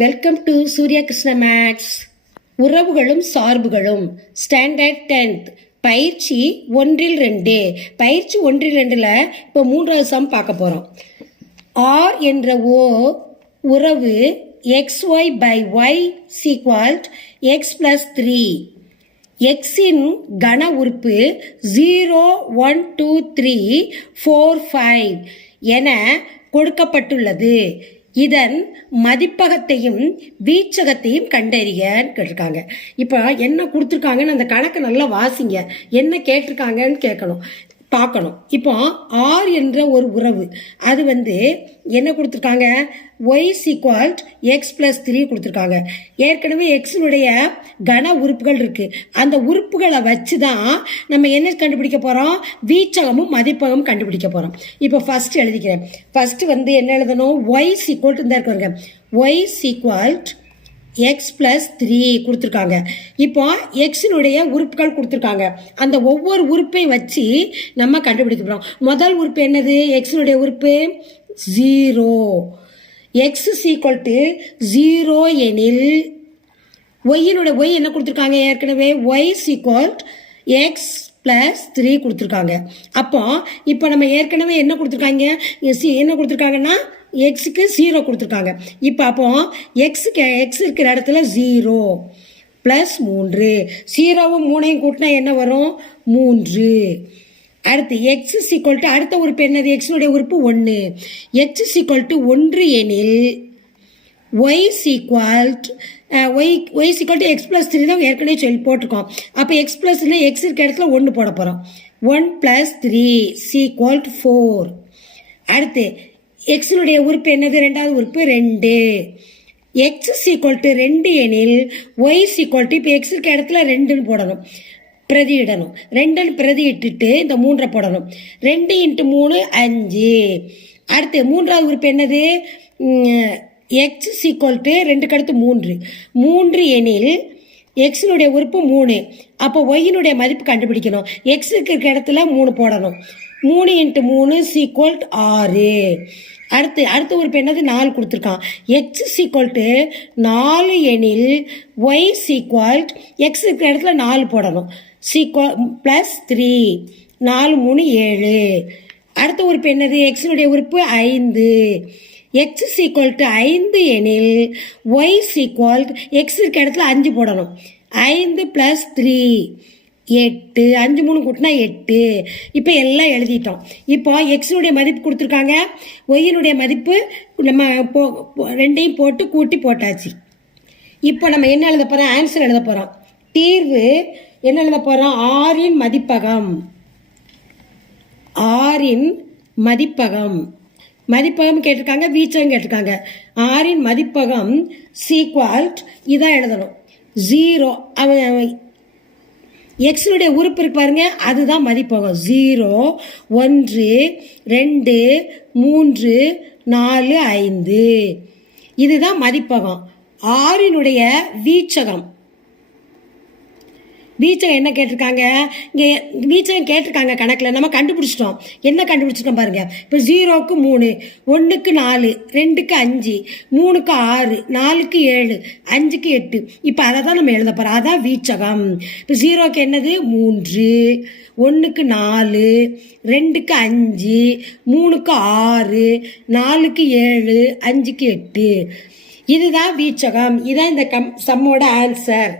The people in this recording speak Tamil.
Welcome to Surya Krishna maths உறவுகளும் சார்புகளும். ஸ்டாண்டர்ட் டென்த் பயிற்சி ஒன்றில் ரெண்டு. பயிற்சி ஒன்றில் ரெண்டில் இப்போ மூன்றாவது சம் பார்க்க போகிறோம் ஆர் என்ற ஓ உறவு x y by y சீக்வால்ட் x plus three எக்ஸின் கன உறுப்பு zero one two three four five என கொடுக்கப்பட்டுள்ளது. இதன் மதிப்பகத்தையும் வீச்சகத்தையும் கண்டறியன்னு கேட்டிருக்காங்க. இப்போ என்ன கொடுத்துருக்காங்கன்னு அந்த கணக்கு நல்லா வாசிங்க. என்ன கேட்டிருக்காங்கன்னு கேட்கணும். பார்க்கணும். இப்போ ஆர் என்ற ஒரு உறவு அது வந்து என்ன கொடுத்துருக்காங்க? ஒய் சீக்வால்ட் எக்ஸ் ப்ளஸ் த்ரீ கொடுத்துருக்காங்க. ஏற்கனவே எக்ஸினுடைய கன உறுப்புகள் இருக்குது அந்த உறுப்புகளை வச்சு தான் நம்ம என்ன கண்டுபிடிக்க போகிறோம் வீச்சகமும் மதிப்பகமும் கண்டுபிடிக்க போகிறோம் இப்போ ஃபஸ்ட் எழுதிக்கிறேன். ஃபஸ்ட்டு வந்து என்ன எழுதணும்? ஒய் சீக்வல்ட் இருந்தா இருக்காங்க y is equal to x plus three கொடுத்துருக்காங்க. இப்போ எக்ஸினுடைய உறுப்புகள் கொடுத்துருக்காங்க. அந்த ஒவ்வொரு உறுப்பை வச்சு நம்ம கண்டுபிடிக்க போகிறோம் முதல் உறுப்பு என்னது? எக்ஸினுடைய உறுப்பு zero x is equal to zero எனில் ஒய்யினுடைய ஒய் என்ன கொடுத்துருக்காங்க? ஏற்கனவே y is equal x plus three கொடுத்துருக்காங்க. அப்போ இப்போ நம்ம ஏற்கனவே என்ன கொடுத்துருக்காங்க? சி- என்ன கொடுத்துருக்காங்கன்னா? எக்ஸுக்கு ஜீரோ கொடுத்துருக்காங்க. இப்போ அப்போ எக்ஸுக்கு எக்ஸ் இருக்கிற இடத்துல ஜீரோ ப்ளஸ் மூன்று. ஜீரோவும் மூணையும் கூட்டினா என்ன வரும்? மூன்று. அடுத்து எக்ஸ் சீக்வல் டு அடுத்த உறுப்பு என்னது? எக்ஸினுடைய உறுப்பு ஒன்று எக்ஸ் சீக்வல் டு ஒன்று எனில் y is equal to y y is equal to x plus three தான் ஏற்கனவே சொல்லி போட்டிருக்கோம். அப்போ எக்ஸ் ப்ளஸ்ல எக்ஸ் இருக்க இடத்துல ஒன்று போட போகிறோம் one plus three is equal four அடுத்து எக்ஸினுடைய உறுப்பு என்னது? ரெண்டாவது உறுப்பு ரெண்டு. எக்ஸ் சீக்வல் டு ரெண்டு எனில் ஒய் சீக்வல் டு இப்போ எக்ஸ் இருக்க இடத்துல ரெண்டுன்னு போடணும். பிரதியிடணும். ரெண்டுன்னு பிரதியிட்டுட்டு இந்த மூன்றை போடணும். ரெண்டு இன்ட்டு மூணு அஞ்சு. அடுத்து மூன்றாவது உறுப்பு என்னது? எக்ஸ் சீக்வல் டு ரெண்டுக்கு அடுத்து மூன்று. மூன்று எனில் எக்ஸினுடைய உறுப்பு மூணு. அப்போ ஒய்யினுடைய மதிப்பு கண்டுபிடிக்கணும். எக்ஸுக்கு இருக்க இடத்துல மூணு போடணும். மூணு இன்ட்டு மூணு சீக்வல் ஆறு. அடுத்து அடுத்த உறுப்பு என்னது? நாலு கொடுத்துருக்கான். எக்ஸ் சீக்வல் டு நாலு எனில் ஒய் சீக்வல் எக்ஸ் இருக்கிற இடத்துல நாலு போடணும். சீக்வல் ப்ளஸ் த்ரீ நாலு மூணு ஏழு. அடுத்த உறுப்பு என்னது? எக்ஸினுடைய உறுப்பு ஐந்து. எக்ஸ் சீக்வல் டு ஐந்து எனில் ஒய் சீக்வல் எக்ஸ் இருக்க இடத்துல அஞ்சு போடணும். ஐந்து ப்ளஸ் த்ரீ எட்டு. அஞ்சு மூணு கூட்டினா எட்டு. இப்போ எல்லாம் எழுதிட்டோம். இப்போ எக்ஸினுடைய மதிப்பு கொடுத்துருக்காங்க. ஒய்யினுடைய மதிப்பு நம்ம போ போ- ரெண்டையும் போட்டு கூட்டி போட்டாச்சு. இப்போ நம்ம என்ன எழுத போகிறோம் ஆன்சர் எழுத போகிறோம் தீர்வு என்ன எழுத போகிறோம் ஆறின் மதிப்பகம். ஆறின் மதிப்பகம். மதிப்பகம் கேட்டிருக்காங்க வீச்சகம் கேட்டிருக்காங்க. ஆறின் மதிப்பகம் சீக்வால்ட் இதான் எழுதணும். ஜீரோ அவன் எக்ஸினுடைய உறுப்பு இருக்கு பாருங்க அதுதான் மதிப்பகம். ஜீரோ ஒன்று ரெண்டு மூன்று நாலு ஐந்து. இதுதான் மதிப்பகம். ஆறினுடைய வீச்சகம். வீச்சகம் என்ன கேட்டிருக்காங்க? இங்கே வீச்சகம் கேட்டிருக்காங்க கணக்கில். நம்ம கண்டுபிடிச்சிட்டோம். என்ன கண்டுபிடிச்சிட்டோம் பாருங்கள் இப்போ ஜீரோக்கு மூணு ஒன்றுக்கு நாலு ரெண்டுக்கு அஞ்சு மூணுக்கு ஆறு நாலுக்கு ஏழு அஞ்சுக்கு எட்டு. இப்போ அதை தான் நம்ம எழுத போகிறோம் அதான் வீச்சகம். இப்போ ஜீரோக்கு என்னது? மூன்று ஒன்றுக்கு நாலு ரெண்டுக்கு அஞ்சு மூணுக்கு ஆறு நாலுக்கு ஏழு அஞ்சுக்கு எட்டு. இதுதான் வீச்சகம். இதான் இந்த கம் சம்மோட ஆன்சர்